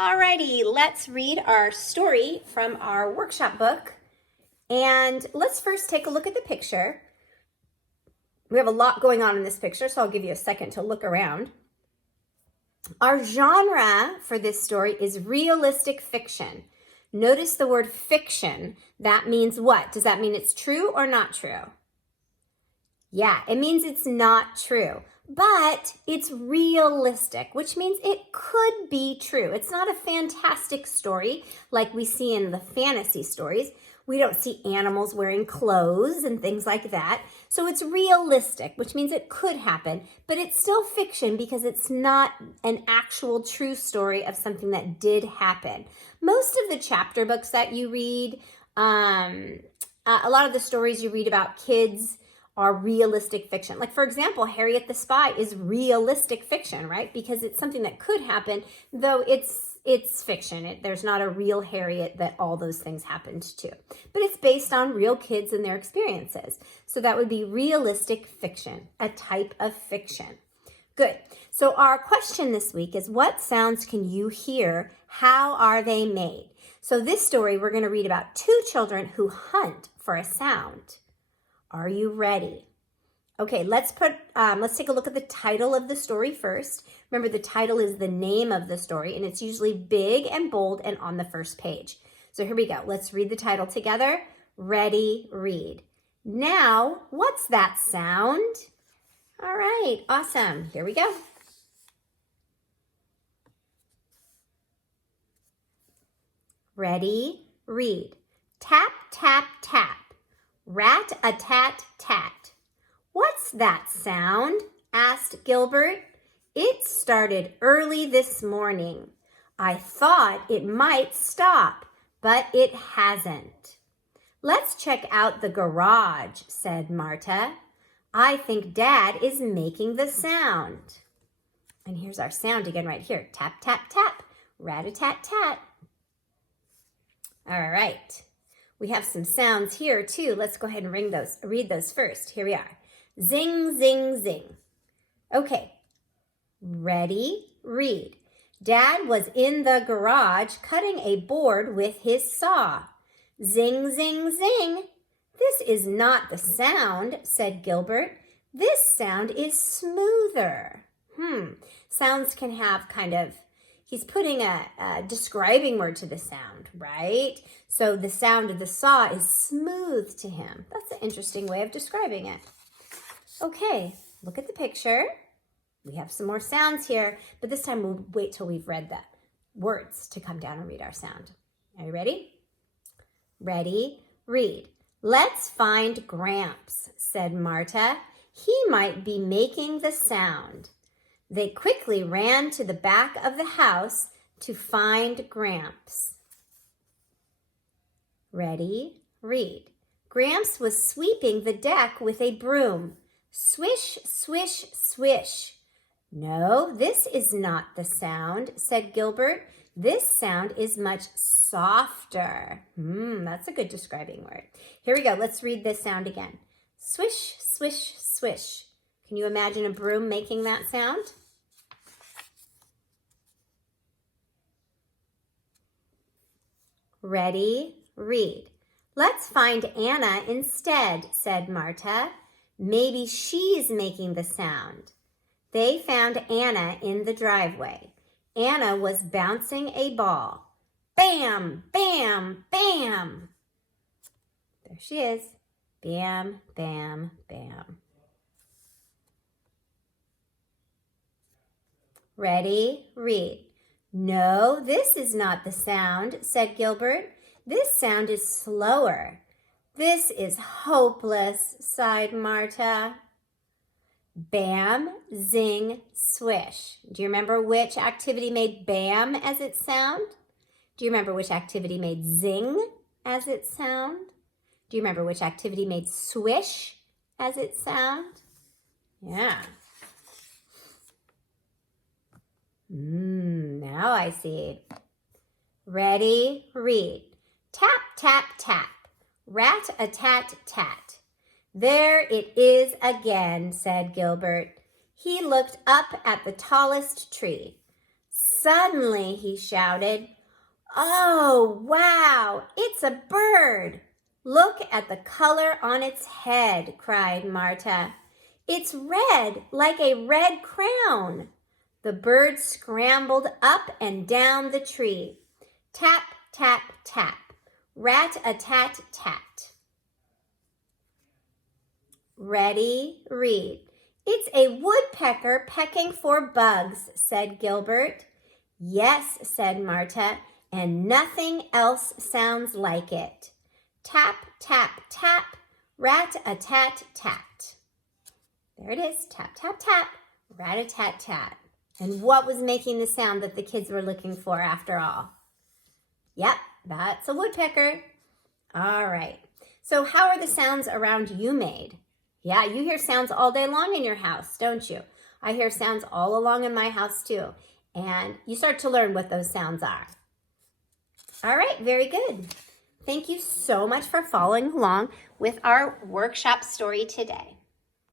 Alrighty, let's read our story from our workshop book. And let's first take a look at the picture. We have a lot going on in this picture, so I'll give you a second to look around. Our genre for this story is realistic fiction. Notice the word fiction. That means what? Does that mean it's true or not true? Yeah, it means it's not true, but it's realistic, which means it could be true. It's not a fantastic story like we see in the fantasy stories. We don't see animals wearing clothes and things like that. So it's realistic, which means it could happen, but it's still fiction because it's not an actual true story of something that did happen. Most of the chapter books that you read, a lot of the stories you read about kids are realistic fiction. Like, for example, Harriet the Spy is realistic fiction, right? Because it's something that could happen, though it's fiction. There's not a real Harriet that all those things happened to. But it's based on real kids and their experiences. So that would be realistic fiction, a type of fiction. Good. So our question this week is, what sounds can you hear? How are they made? So this story, we're going to read about two children who hunt for a sound. Are you ready? Okay, let's take a look at the title of the story first. Remember, the title is the name of the story, and it's usually big and bold and on the first page. So here we go. Let's read the title together. Ready, read. Now, what's that sound? All right, awesome. Here we go. Ready, read. Tap, tap, tap. Rat-a-tat-tat. What's that sound? Asked Gilbert. It started early this morning. I thought it might stop, but it hasn't. Let's check out the garage, said Marta. I think Dad is making the sound. And here's our sound again right here. Tap, tap, tap. Rat-a-tat-tat. All right. We have some sounds here too. Let's go ahead and read those first. Here we are. Zing, zing, zing. Okay. Ready, read. Dad was in the garage cutting a board with his saw. Zing, zing, zing. This is not the sound, said Gilbert. This sound is smoother. Sounds can have he's putting a describing word to the sound, right? So the sound of the saw is smooth to him. That's an interesting way of describing it. Okay, look at the picture. We have some more sounds here, but this time we'll wait till we've read the words to come down and read our sound. Are you ready? Ready, read. Let's find Gramps, said Marta. He might be making the sound. They quickly ran to the back of the house to find Gramps. Ready, read. Gramps was sweeping the deck with a broom. Swish, swish, swish. No, this is not the sound, said Gilbert. This sound is much softer. That's a good describing word. Here we go. Let's read this sound again. Swish, swish, swish. Can you imagine a broom making that sound? Ready, read. Let's find Anna instead, said Marta. Maybe she's making the sound. They found Anna in the driveway. Anna was bouncing a ball. Bam, bam, bam. There she is. Bam, bam, bam. Ready, read. No, this is not the sound, said Gilbert. This sound is slower. This is hopeless, sighed Marta. Bam, zing, swish. Do you remember which activity made bam as its sound? Do you remember which activity made zing as its sound? Do you remember which activity made swish as its sound? Yeah. Now I see. Ready, read. Tap, tap, tap. Rat-a-tat-tat. There it is again, said Gilbert. He looked up at the tallest tree. Suddenly he shouted, "Oh, wow, it's a bird! Look at the color on its head," cried Marta. "It's red, like a red crown." The bird scrambled up and down the tree. Tap, tap, tap. Rat-a-tat-tat. Ready, read. "It's a woodpecker pecking for bugs," said Gilbert. "Yes," said Marta, "and nothing else sounds like it. Tap, tap, tap, rat-a-tat-tat." There it is, tap, tap, tap, rat-a-tat-tat. And what was making the sound that the kids were looking for after all? Yep, that's a woodpecker. All right, so how are the sounds around you made? Yeah, you hear sounds all day long in your house, don't you? I hear sounds all along in my house too. And you start to learn what those sounds are. All right, very good. Thank you so much for following along with our workshop story today.